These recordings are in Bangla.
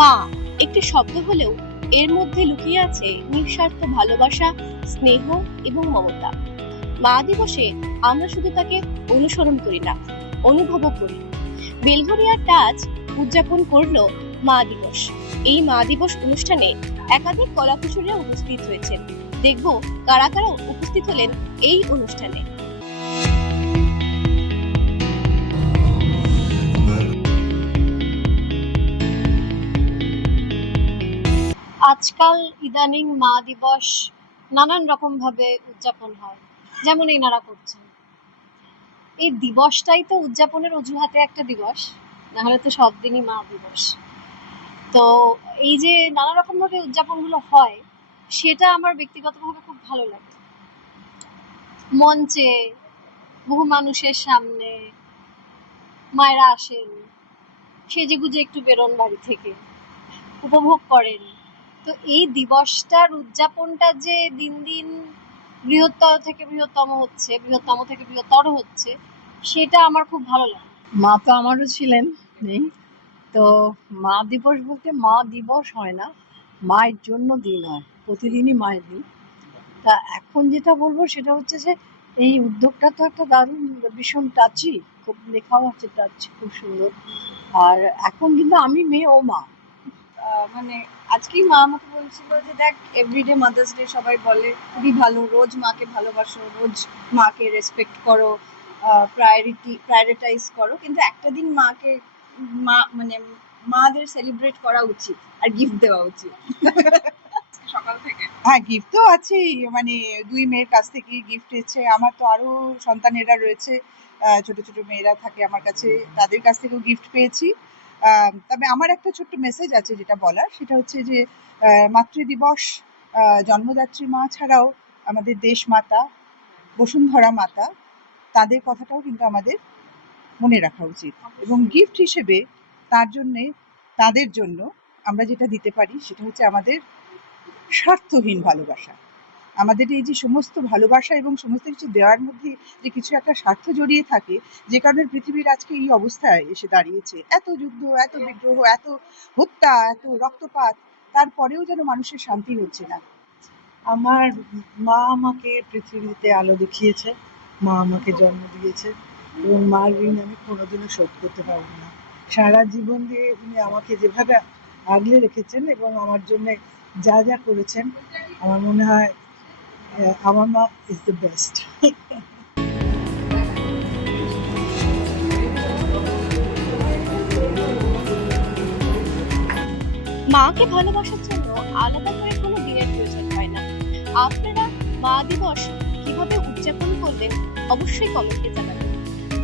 মা। একটি শব্দ হলেও এর মধ্যে লুকিয়ে আছে নিঃস্বার্থ ভালোবাসা, স্নেহ এবং মমতা। মা দিবসে আমরা শুধু তাকে অনুসরণ করি না, অনুভবও করি। বেলঘরিয়ার টাচ উদযাপন করল মা দিবস। এই মা দিবস অনুষ্ঠানে একাধিক কলাকুশলীরা উপস্থিত হয়েছেন। দেখব কারা কারা উপস্থিত হলেন এই অনুষ্ঠানে। আজকাল ইদানিং মা দিবস নানান রকম ভাবে উদযাপন হয়, যেমন এনারা করছেন। এই দিবসটাই তো উদযাপনের অজুহাতে একটা দিবস, নাহলে তো সব দিনই মা দিবস। তো এই যে নানা রকম ভাবে উদযাপনগুলো হয়, সেটা আমার ব্যক্তিগতভাবে খুব ভালো লাগে। মঞ্চে, বহু মানুষের সামনে, মায়েরা আসেন সেজে গুজে একটু বেরোন বাড়ি থেকে, উপভোগ করেন। তো এই দিবসটার উদযাপনটা যে দিন দিন বৃহত্তর থেকে বৃহত্তম হচ্ছে বৃহত্তম থেকে বৃহত্তর হচ্ছে সেটা আমার খুব ভালো লাগে। মা তো আমারও ছিলেন নেই। তো মা দিবস বলতে মা দিবস হয় না মায়ের জন্য দিন হয় প্রতিদিনই মায়ের দিন। তা এখন যেটা বলব সেটা হচ্ছে যে এই উদ্যোগটা তো একটা দারুণ ভীষণ টাচি খুব লেখাও আছে টাচ খুব সুন্দর। আর এখন কিন্তু আমি মেয়ে ও মা। মানে আজকেই মা আমাকে বলছিল যে দেখ এভরিডে মাদার্স ডে সবাই বলে খুবই ভালো রোজ মাকে ভালোবাসো রোজ মাকে রেসপেক্ট করো প্রায়োরিটি প্রায়োরিটাইজ করো। কিন্তু একটা দিন মাকে মা মানে মাদের সেলিব্রেট করা উচিত আর গিফট দেওয়া উচিত। সকাল থেকে? হ্যাঁ গিফট তো আছেই। মানে দুই মেয়ের কাছ থেকে গিফট এসেছে। আমার তো আরও সন্তানেরা রয়েছে। ছোট ছোট মেয়েরা থাকে আমার কাছে। তাদের কাছ থেকেও গিফট পেয়েছি। তবে আমার একটা ছোট্ট মেসেজ আছে যেটা বলার, সেটা হচ্ছে যে মাতৃদিবস জন্মদাত্রী মা ছাড়াও আমাদের দেশ মাতা, বসুন্ধরা মাতা, তাদের কথাটাও কিন্তু আমাদের মনে রাখা উচিত। এবং গিফট হিসেবে তার জন্যে, তাদের জন্য আমরা যেটা দিতে পারি, সেটা হচ্ছে আমাদের স্বার্থহীন ভালোবাসা। আমাদের এই যে সমস্ত ভালোবাসা এবং সমস্ত কিছু দেওয়ার মধ্যে যে কিছু একটা স্বার্থ জড়িয়ে থাকে, যে কারণে পৃথিবীর আজকে এই অবস্থায় এসে দাঁড়িয়েছে। এত যুদ্ধ, এত বিদ্রোহ, এত হত্যা, এত রক্তপাত, তারপরেও যেন মানুষের শান্তি হচ্ছে না। আমার মা আমাকে পৃথিবীতে আলো দেখিয়েছে, মা আমাকে জন্ম দিয়েছে, এবং মার ঋণ আমি কোনোদিনও শোধ করতে পারব না। সারা জীবন দিয়ে উনি আমাকে যেভাবে আগলে রেখেছেন এবং আমার জন্য যা যা করেছেন, আমার মনে হয় আমার মা ইজ দ্য বেস্ট মাকে ভালোবাসার জন্য আলাদা করে কোনো দিনের প্রয়োজন হয় না। আপনারা মা দিবস কীভাবে উদযাপন করলেন অবশ্যই কমেন্টে জানাবেন।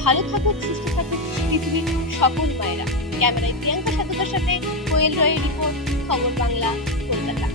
ভালো থাকুন, সুস্থ থাকুন পৃথিবীর সকল মায়েরা। ক্যামেরায় প্রিয়াঙ্কা সাধুকার সাথে কোয়েল রয়ের রিপোর্ট, খবর বাংলা, কলকাতা।